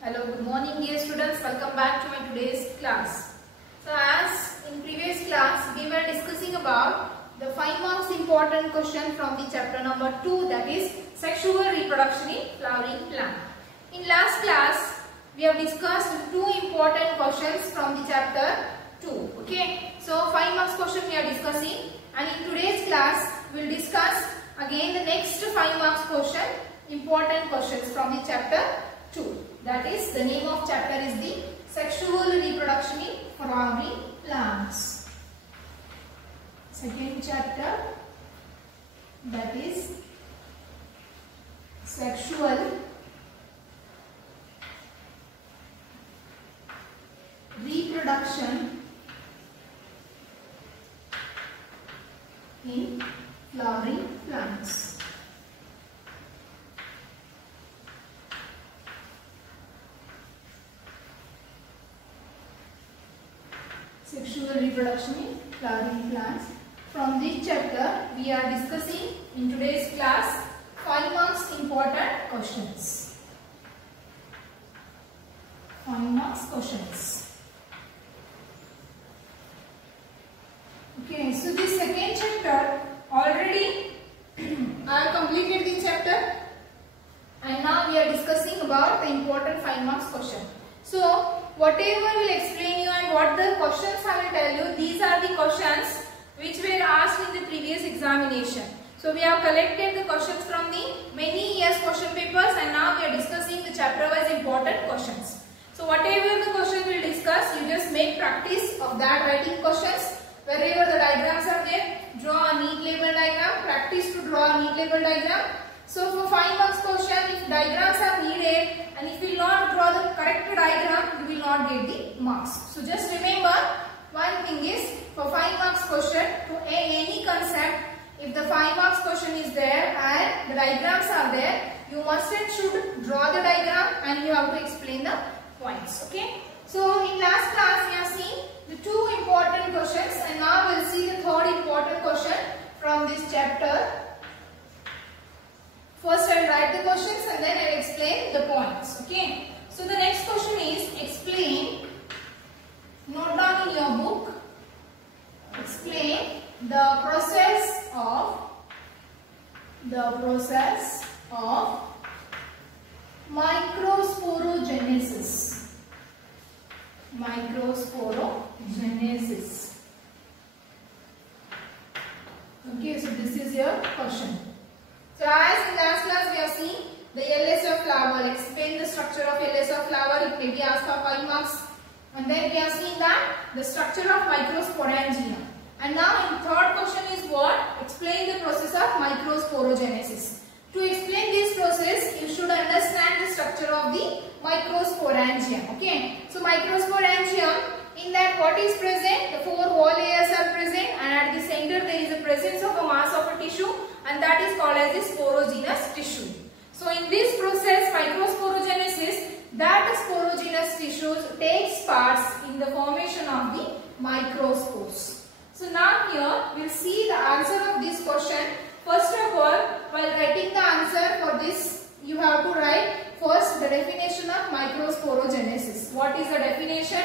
Hello, good morning dear students. Welcome back to my today's class. So as in previous class we were discussing about the 5 marks important question from the chapter number 2, that is sexual reproduction in flowering plant. In last class we have discussed 2 important questions from the chapter 2. Okay. So 5 marks question we are discussing, and in today's class we will discuss again the next 5 marks question, important questions from the chapter 2. That is, the name of chapter is the sexual reproduction in flowering plants. Second chapter, that is sexual reproduction in flowering plants. Sexual reproduction in flowering plants. From this chapter we are discussing in today's class 5 marks important questions. 5 marks questions. Okay, so this second chapter already I have completed the chapter, and now we are discussing about the important 5 marks question. So whatever will explain you and what the questions I will tell you, these are the questions which were asked in the previous examination. So we have collected the questions from the many years question papers, and now we are discussing the chapter wise important questions. So whatever the question we will discuss, you just make practice of that writing questions. Wherever the diagrams are there, draw a neat label diagram, practice to draw a neat label diagram. So for 5 marks question, if diagrams are needed and if you will not draw the correct diagram, you will not get the marks. So just remember, one thing is, for 5 marks question, to any concept, if the 5 marks question is there and the diagrams are there, you must and should draw the diagram and you have to explain the points. Okay. So in last class we have seen the 2 important questions, and now we will see the 3rd important question from this chapter. First I will write the questions and then I will explain the points. Okay. So the next question is, explain, note down in your book, explain the process of microsporogenesis. Microsporogenesis. Okay, so this is your question. So as in last class we have seen the LSF flower, explain the structure of LSF flower, it may be asked for 5 marks. And then we have seen that the structure of microsporangia. And now in 3rd question is what? Explain the process of microsporogenesis. To explain this process, you should understand the structure of the microsporangia. Okay. So microsporangia, in that what is present? The 4 wall layers are present, and at the center there is a presence of a mass of a tissue, and that is called as the sporogenous tissue. So in this process, microsporogenesis, that sporogenous tissues takes parts in the formation of the microspores. So now here we will see the answer of this question. First of all, while writing the answer for this, you have to write first the definition of microsporogenesis. What is the definition?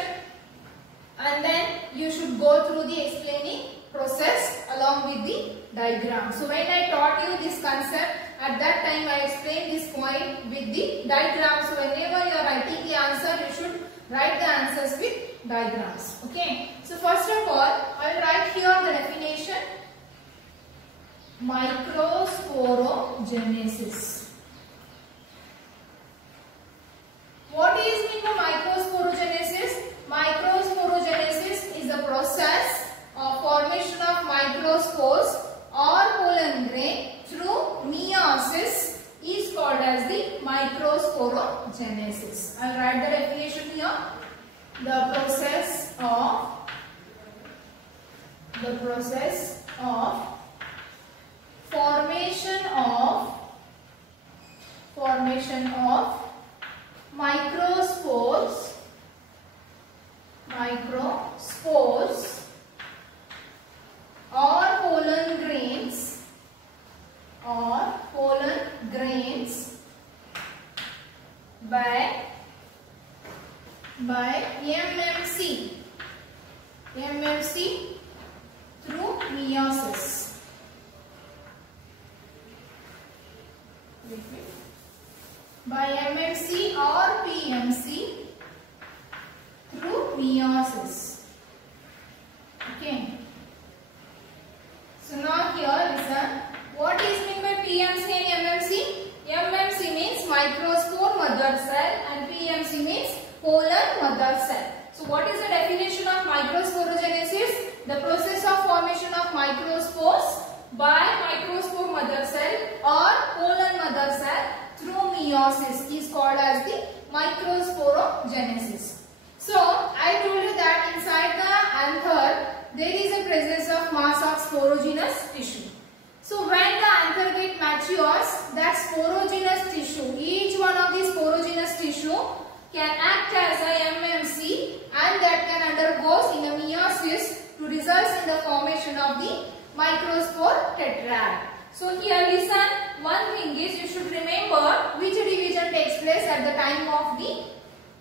And then you should go through the explaining process along with the diagram. So when I taught you this concept, at that time I explained this point with the diagram. So whenever you are writing the answer, you should write the answers with diagrams. Okay. So first of all, I will write here the definition. Microsporogenesis. What is mean by microsporogenesis? Microsporogenesis is the process of formation of microspores or pollen grain through meiosis is called as the microsporogenesis. I will write the definition here. The process of formation of microspores or pollen grains by by MMC. MMC through meiosis. By MMC or PMC through meiosis. Okay. So now here listen. What is meant by PMC and MMC? MMC means microspore mother cell and PMC means pollen mother cell. So what is the definition of microsporogenesis? The process of formation of microspores by microspore mother cell or pollen mother cell through meiosis is called as the microsporogenesis. So I told you that inside the anther there is a presence of mass of sporogenous tissue. So when the anther get matures, that sporogenous tissue, each one of these sporogenous tissue can act as a MMC and that can undergoes in a meiosis to result in the formation of the microspore tetrad. So here listen, one thing is you should remember which division takes place at the time of the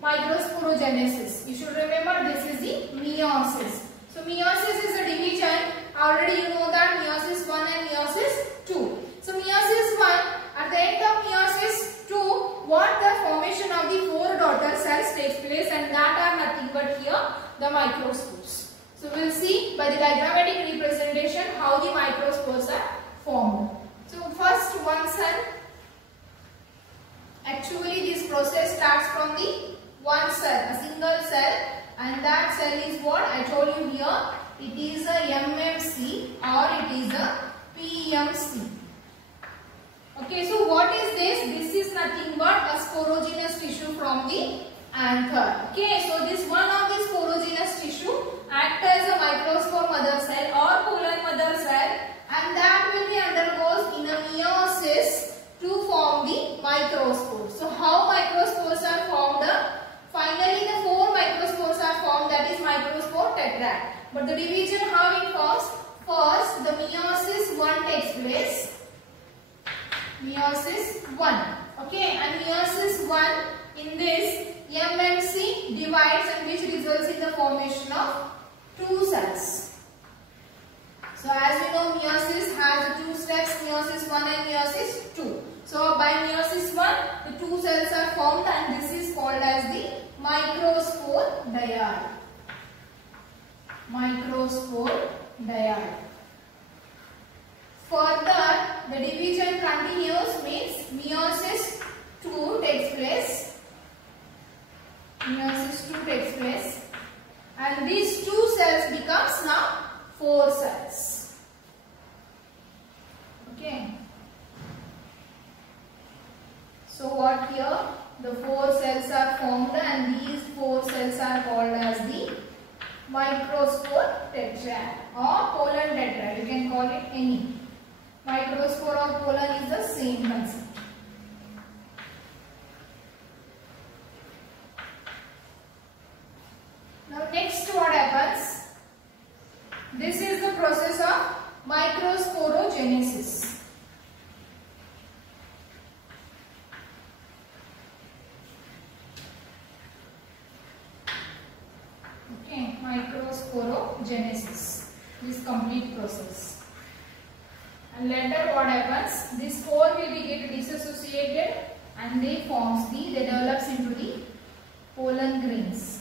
microsporogenesis. You should remember this is the meiosis. So meiosis is a division. Already you know that meiosis 1 and meiosis 2. So meiosis 1, at the end of meiosis 2, what the formation of the 4 daughter cells takes place, and that are nothing but here the microspores. So we will see by the diagrammatic representation how the microspores are formed. So first one cell. Actually this process starts from the one cell, a single cell, and that cell is what I told you here. It is a MMC or it is a PMC. Okay, so what is this? This is nothing but a sporogenous tissue from the anther. Okay, so this one of the sporogenous tissue acts as a microspore mother cell or pollen mother cell, and that will be undergoes in a meiosis to form the microspores. So how microspores are formed? Finally the 4 microspores are formed, that is microspore tetrad. But the division how it forms? First the meiosis 1 takes place. Meiosis 1. Okay, and meiosis 1, in this MMC divides and which results in the formation of 2 cells. So as we know meiosis has 2 steps, meiosis 1 and meiosis 2. So by meiosis 1 the 2 cells are formed and this is called as the microspore dyad. Microspore dyad. Further the division continues, means meiosis 2 takes place. Meiosis 2 takes place and these 2 cells becomes now 4 cells. Okay. So what here? The 4 cells are formed and these 4 cells are called as the microspore tetrad or pollen tetrad. You can call it any. Microspore or pollen is the same concept. Now next what happens? This is the process of microsporogenesis. Okay, microsporogenesis, this complete process. And later what happens? This 4 will be get disassociated and they develops into the pollen grains.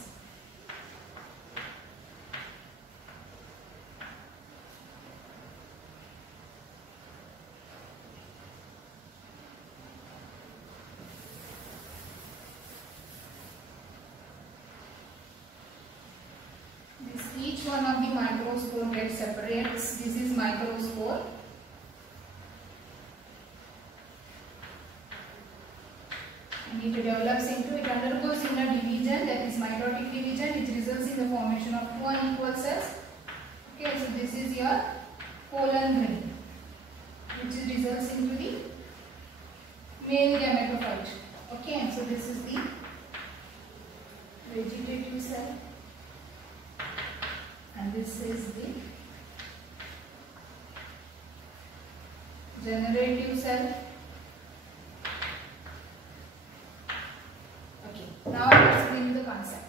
Each one of the microspore gets separates. This is microspore. And it develops into, it undergoes in a division, that is mitotic division, which results in the formation of 2 unequal cells. Okay, so this is your pollen grain, which results into the male gametophyte. Okay, so this is the vegetative cell. And this is the generative cell. Okay, now let's explain the concept.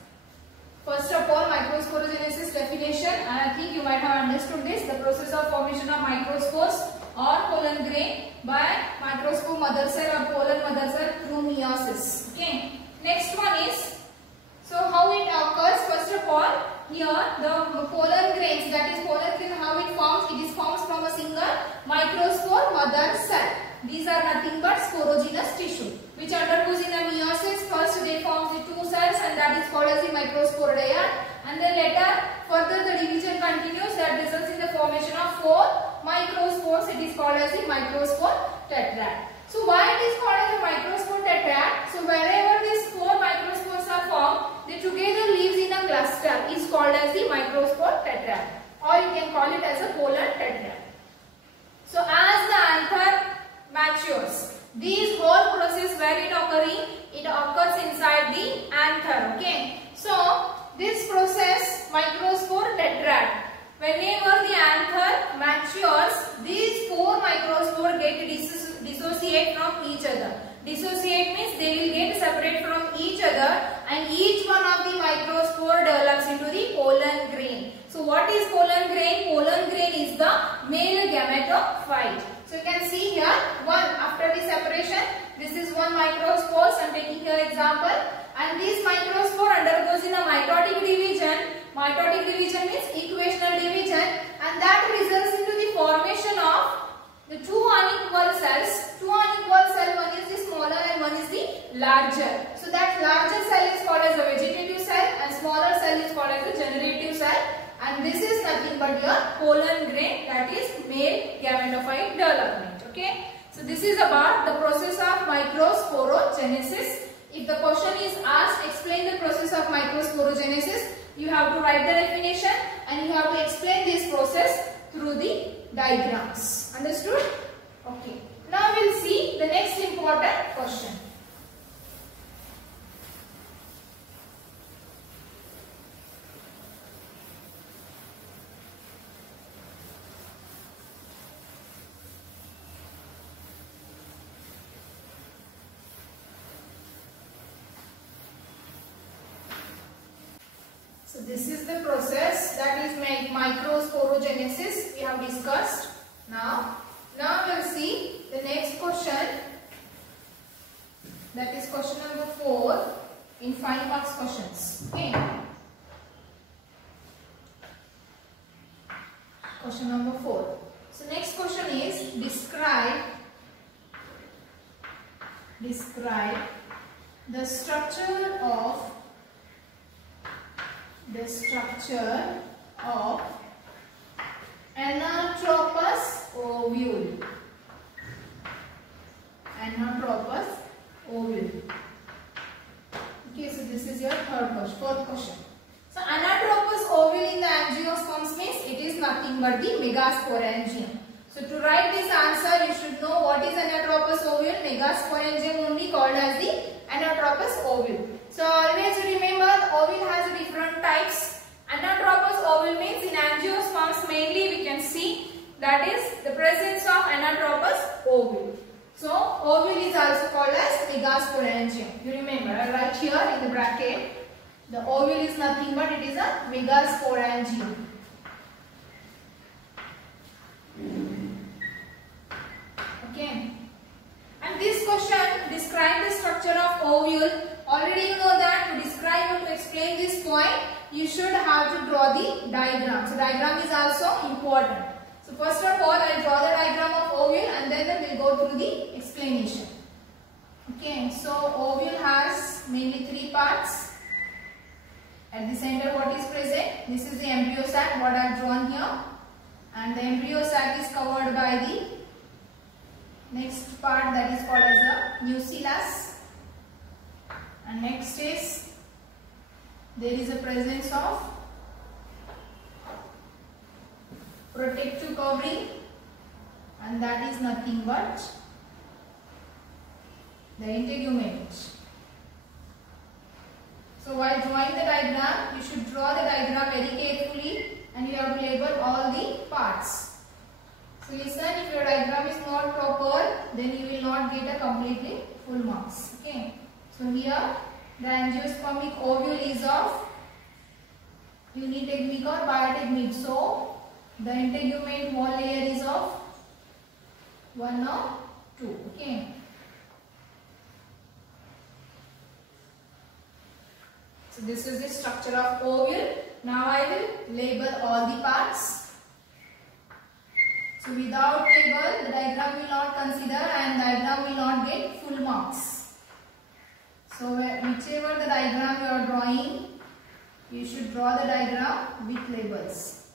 understood this, the process of formation of microspores or pollen grain by microspore mother cell or pollen mother cell through meiosis. Okay. Next one is, so how it occurs? First of all, here the pollen grains, that is pollen grain, how it forms? It is formed from a single microspore mother cell. These are nothing but sporogenous tissue which undergoes in a meiosis. First they form the two cells and that is called as the microsporidia, and then later further the division continues, that results in the formation of 4 microspores. It is called as the microspore tetrad. So why it is called as a microspore tetrad? So wherever these 4 microspores are formed, they together lives in a cluster, is called as the microspore tetrad, or you can call it as a pollen tetrad. So as the anther matures, this whole process where it occurring, it occurs inside the anther. Okay. So this process, microspore tetrad, whenever the anther matures, these 4 microspores get dissociate from each other. Dissociate means they will get separate from each other, and each one of the microspore develops into the pollen grain. So what is pollen grain? Pollen grain is the male gametophyte. So you can see here, one after the separation, this is one microspore. So I am taking here example, and this microspore undergoes in a mitotic division. Mitotic division means equational division, and that results into the formation of the 2 unequal cells. 2 unequal cells, one is the smaller and one is the larger. So that larger cell is called as a vegetative cell and smaller cell is called as a generative cell. And this is nothing but your pollen grain, that is male gametophyte development. Okay. So this is about the process of microsporogenesis. If the question is asked, explain the process of microsporogenesis, you have to write the definition and you have to explain this process through the diagrams. Understood? Okay. Now we'll see the next important question. So this is the process, that is microsporogenesis we have discussed. Now we'll see the next question, that is question number 4 in 5 marks questions. Okay. Question number 4. So next question is describe the structure of anatropous ovule. Anatropous ovule. Okay, so this is your fourth question. So anatropous ovule in the angiosperms means it is nothing but the megasporangium. So to write this answer, you should know what is anatropous ovule. Megasporangium only called as the anatropous ovule. So always remember, the ovule has different types. Anatropous ovule means in angiosperms mainly we can see, that is the presence of anatropous ovule. So ovule is also called as megasporangium. You remember, right here in the bracket, the ovule is nothing but it is a megasporangium. Okay. And this question, describe the structure of ovule. Already you know that to describe or to explain this point, you should have to draw the diagram. So diagram is also important. So first of all, I will draw the diagram of ovule and then we will go through the explanation. Okay, so ovule has mainly 3 parts. At the center what is present? This is the embryo sac, what I have drawn here. And the embryo sac is covered by the next part, that is called as a nucellus. And next is, there is a presence of protective covering, and that is nothing but the integument. So while drawing the diagram, you should draw the diagram very carefully and you have to label all the parts. So listen, if your diagram is not proper, then you will not get a completely full marks. Okay. So here the angiospermic ovule is of unitegmic or biategmic. So The integument wall layer is of 1 or 2. Okay. So this is the structure of ovule. Now I will label all the parts. So without label, the diagram will not consider and diagram will not get full marks. So whichever the diagram you are drawing, you should draw the diagram with labels.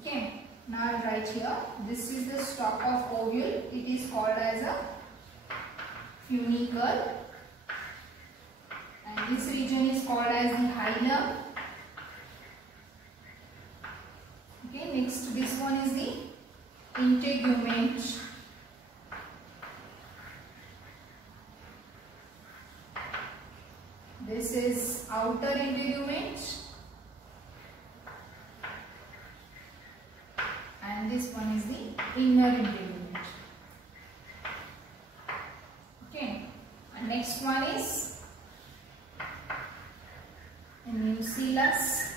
Okay. Now I will write here. This is the stalk of ovule. It is called as a funicle. And this region is called as the hilum. Okay, next this one is the integument. This is outer integument. And this one is the inner integument. Okay, and next one is a nucellus.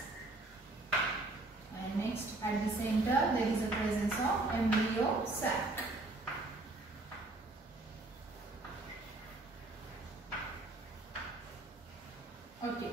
And next at the center there is a presence of embryo sac. Okay,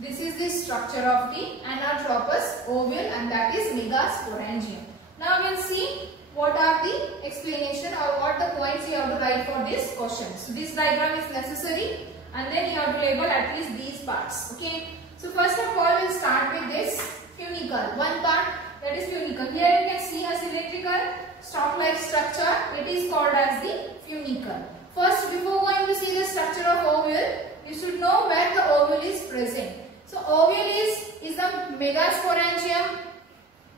this is the structure of the anatropous ovule and that is megasporangium. Now we will see what are the explanation or what the points you have to write for this question. So this diagram is necessary and then you have to label at least these parts. Okay. So first of all we will start with this funicle. One part, that is funicle. Here you can see a symmetrical stalk-like structure. It is called as the funicle. First, before going to see the structure of ovule, you should know where the ovule is present. So ovule is the megasporangium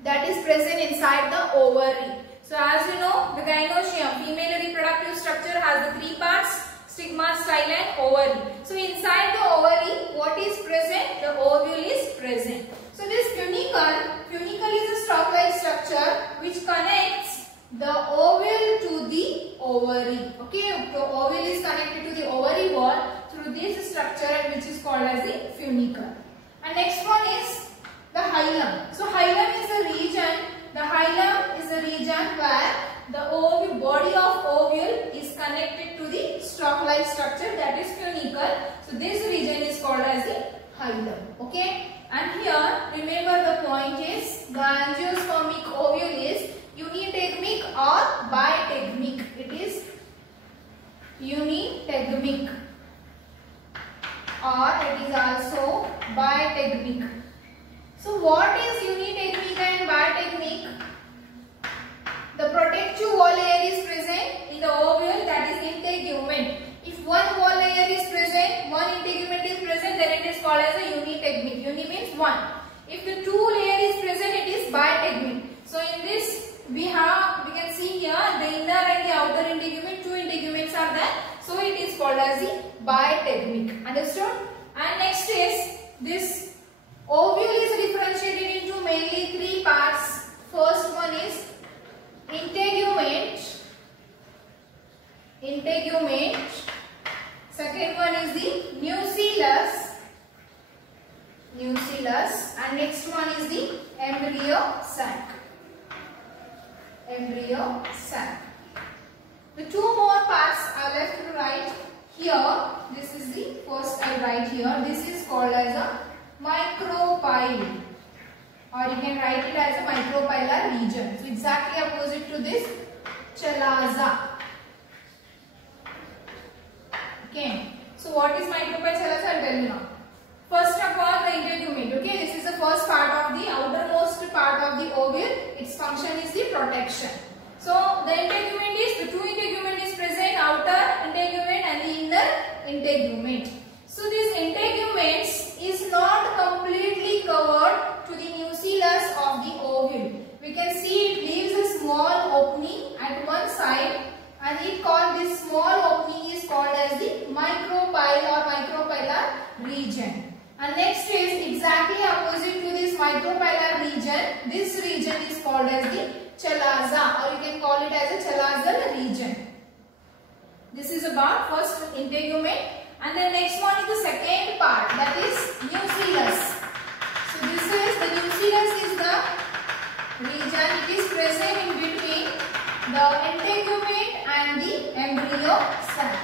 that is present inside the ovary. So as you know, the gynoecium, female reproductive structure, has the 3 parts: stigma, style and ovary. So inside the ovary, what is present? The ovule is present. So this funicle is a stalk-like structure which connects the ovule to the ovary. Okay, the ovule is connected to the ovary wall through this structure which is called as the funicle. And next one is the hilum. So hilum is a region. The hilum is a region where the body of ovule is connected to the stalk-like structure, that is funicle. So this region is called as the hilum. Okay. And here remember the point is the angiospermic ovule is unitegmic or bitegmic. It is unitegmic or it is also bitegmic. So what is unitegmic and bitegmic? The protective wall layer is present in the ovule, that is integument. If one wall layer is present, one integument is present, then it is called as a unitegmic. Uni means one. If the 2 layer is present, it is bitegmic. So in this we can see here the inner and the outer integument, 2 integuments are there. So it is called as the bitegmic. Understood? And next is this ovule is differentiated into mainly 3 parts. First one is integument. Second one is the nucellus. And next one is the embryo sac. The 2 more parts are left to write here. This is the first I write here. This is called as a micropyle, or you can write it as a micropylar region. So exactly opposite to this chalaza. Okay. So what is micropyle chalaza? I will tell you now. First of all, the integument. Okay, this is the first part of the outermost part of the ovule. Its function is the protection. So the integument is, the 2 integument is present, outer integument and the inner integument. So this integument is not completely covered to the nucellus of the ovule. We can see it leaves a small opening at one side, and this small opening is called as the micropyle or micropylar region. And next is exactly opposite to this micropylar region. This region is called as the chalaza, or you can call it as a chalazal region. This is about first integument, and the next one is the second part, that is nucellus. So this says the nucleus is the region, it is present in between the integument and the embryo sac.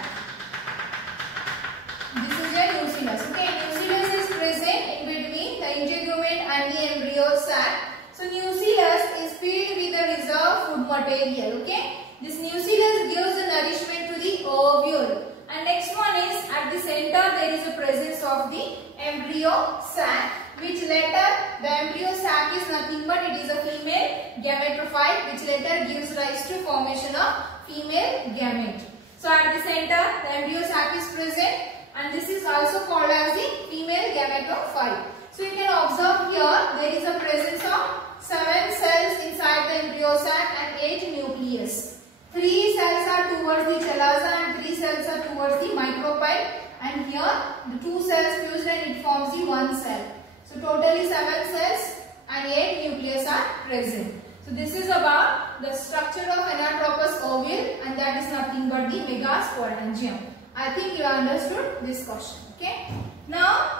This is a nucleus. Okay, nucleus is present in between the integument and the embryo sac. So nucleus is filled with the reserved food material. Okay, this nucleus gives the nourishment to the ovule. And next one is at the center there is a presence of the embryo sac, which later the embryo sac is nothing but it is a female gametophyte, which later gives rise to formation of female gamete. So at the center the embryo sac is present, and this is also called as the female gametophyte. So you can observe here there is a presence of 7 cells inside the embryo sac and 8 nucleus. 3 cells are towards the chalaza and 3 cells are towards the micropyle, and here the 2 cells fused and it forms the 1 cell. So totally 7 cells and 8 nucleus are present. So this is about the structure of anatropous ovule, and that is nothing but the megasporangium. I think you understood this question. Okay. Now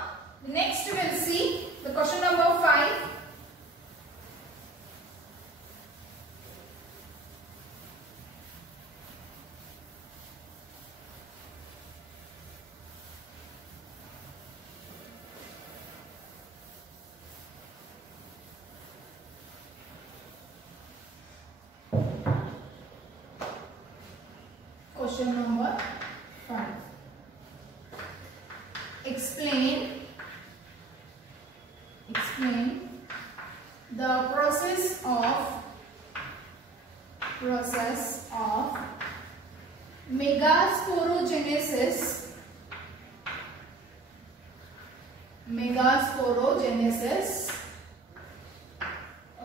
next we will see the question number 5. Question number 5. Explain the process of megasporogenesis.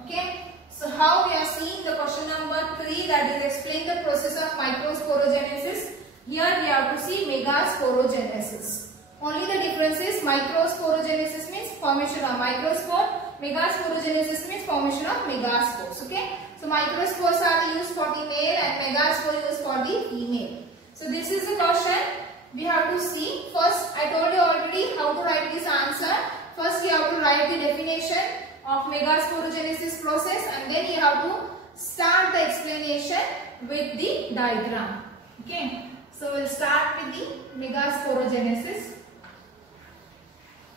Okay. So how we are seeing the question number 3, that is explain the process of microsporogenesis. Here we have to see megasporogenesis. Only the difference is microsporogenesis means formation of microspore, megasporogenesis means formation of megaspores. Okay. So microspores are used for the male and megaspore used for the female. So this is the question we have to see. First I told you already how to write this answer. First you have to write the definition of megasporogenesis process, and then you have to start the explanation with the diagram. Okay, so we'll start with the megasporogenesis.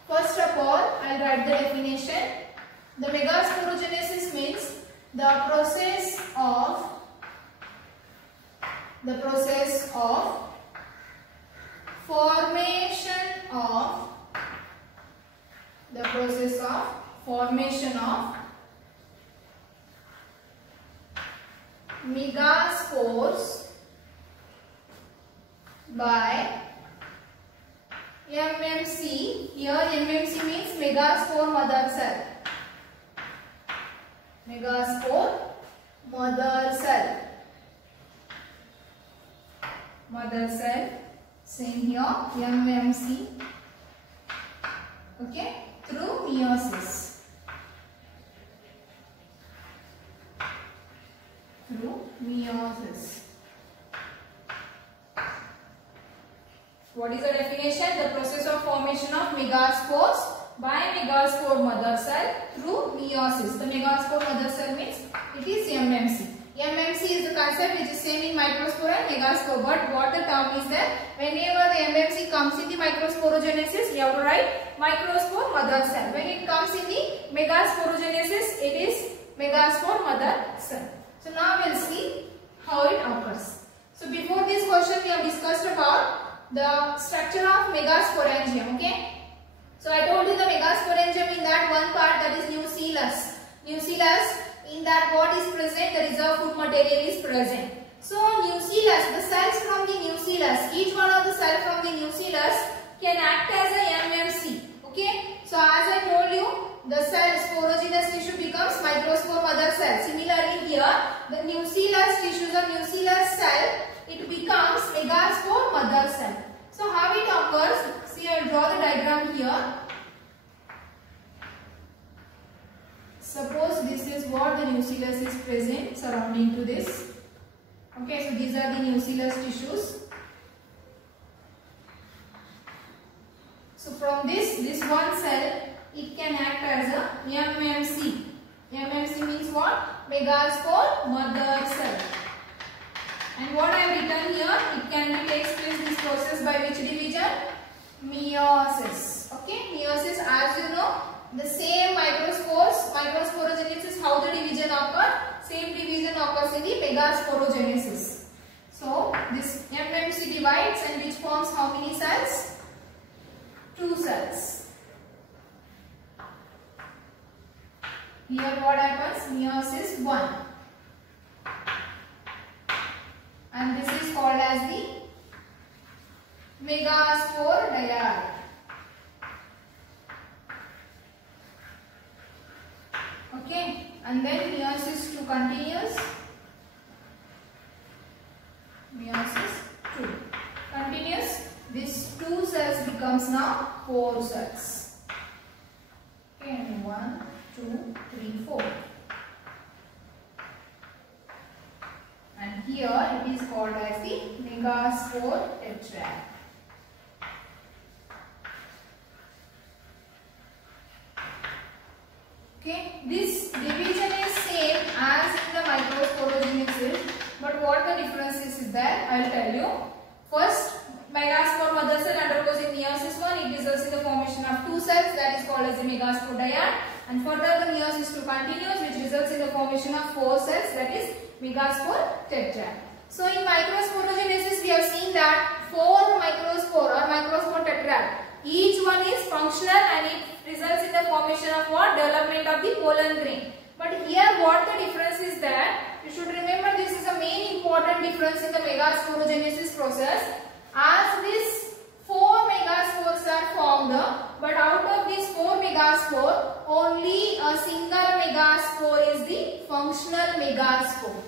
First of all, I'll write the definition. The megasporogenesis means the process of formation of megaspores by MMC. Here MMC means megaspore mother cell. Megaspore mother cell. Mother cell. Same here MMC. Okay, through meiosis. What is the definition? The process of formation of megaspores by megaspore mother cell through meiosis. The megaspore mother cell means it is MMC. MMC is the concept which is same in microspore and megaspore, but what the term is that whenever the MMC comes in the microsporogenesis, we have to write microspore mother cell. When it comes in the megasporogenesis, it is megaspore mother cell. So now we will see how it occurs. So before this question we have discussed about the structure of megasporangium. Okay. So I told you the megasporangium, in that one part, that is nucleus. In that what is present, the reserved food material is present. So nucleus, the cells from the nucleus, each one of the cells from the nucleus can act as a MMC. Okay. So as I told you, the cell sporogenous tissue becomes microspore mother cell. Similarly here, the nucleus tissues of nucleus cell, it becomes megaspore mother cell. So how it occurs? See, I will draw the diagram here. Suppose this is what the nucleus is present surrounding to this. Okay, so these are the nucleus tissues. So from this one cell it can act as a MMC. MMC means what? Megaspore mother cell. And what I have written here, it can take place this process by which division? Meiosis. Okay, meiosis, as you know, the same microspores, microsporogenesis, how the division occurs, same division occurs in the megasporogenesis. So this MMC divides and which forms how many cells? 2 cells. Here what happens? Meiosis 1. And this is called as the megaspore dyad. Okay, and then meiosis 2 continues. Meiosis 2 continues. This 2 cells becomes now 4 cells. Okay, and 1, 2, 3, 4. And here it is called as the megaspore tetrad. Okay, this division is same as in the microsporogenesis, but what the difference is there, I will tell you. First, megaspore mother cell undergoes in meiosis 1, it results in the formation of 2 cells, that is called as the megaspore dyad, and further the meiosis 2 continues, which results in the formation of 4 cells, that is megaspore tetrad. So in microsporogenesis we have seen that 4 microspore or microspore tetrad, each one is functional and it results in the formation of what? Development of the pollen grain. But here what the difference is that, you should remember this is a main important difference in the megasporogenesis process. As these 4 megaspores are formed, but out of these 4 megaspore, only a single megaspore is the functional megaspore.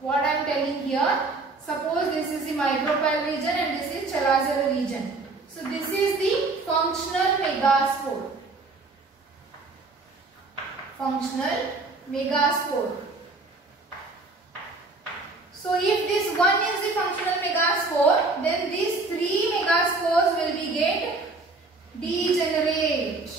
What I am telling here, suppose this is the micropyle region and this is chalazar region. So this is the functional megaspore. Functional megaspore. So if this one is the functional megaspore, then these 3 megaspores will be get degenerate.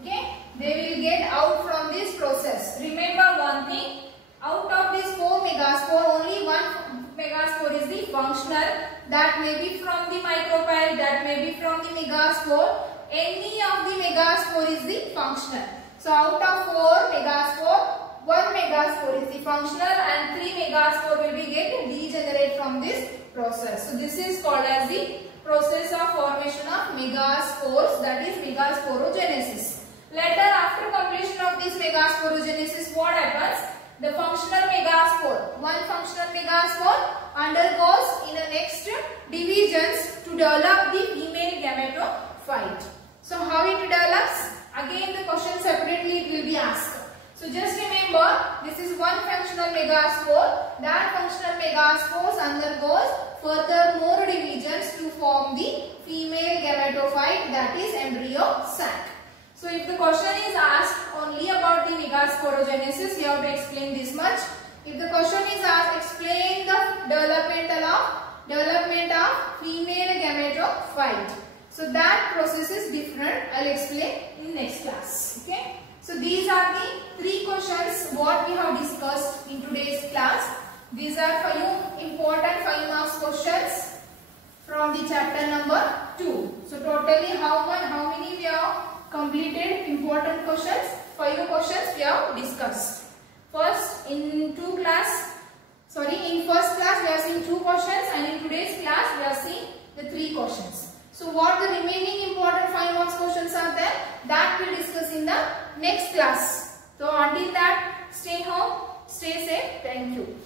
Okay, they will get out from this process. Remember one thing, out of these 4 megaspore, only 1 megaspore is the functional. That may be from the micropyle, that may be from the megaspore. Any of the megaspore is the functional. So out of 4 megaspore, 1 megaspore is the functional and 3 megaspore will be get degenerate from this process. So this is called as the process of formation of megaspores, that is megasporogenesis. Later, after completion of this megasporogenesis, what happens? The functional megaspore, 1 functional megaspore undergoes in the next divisions to develop the female gametophyte. So how it develops? Again the question separately it will be asked. So just remember, this is 1 functional megaspore. That functional megaspores undergoes further more divisions to form the female gametophyte, that is embryo sac. So if the question is asked only about the megasporogenesis, you have to explain this much. If the question is asked, explain the development of female gametophyte. So that process is different. I will explain in next class. Okay. So these are the 3 questions what we have discussed in today's class. These are 5 important 5 marks questions from the chapter number 2. So totally how many we have completed important questions? 5 questions we have discussed. First in first class we have seen 2 questions and in today's class we have seen the 3 questions. So what the remaining important 5 marks questions are there, that we will discuss in the next class. So until that, stay home, stay safe. Thank you.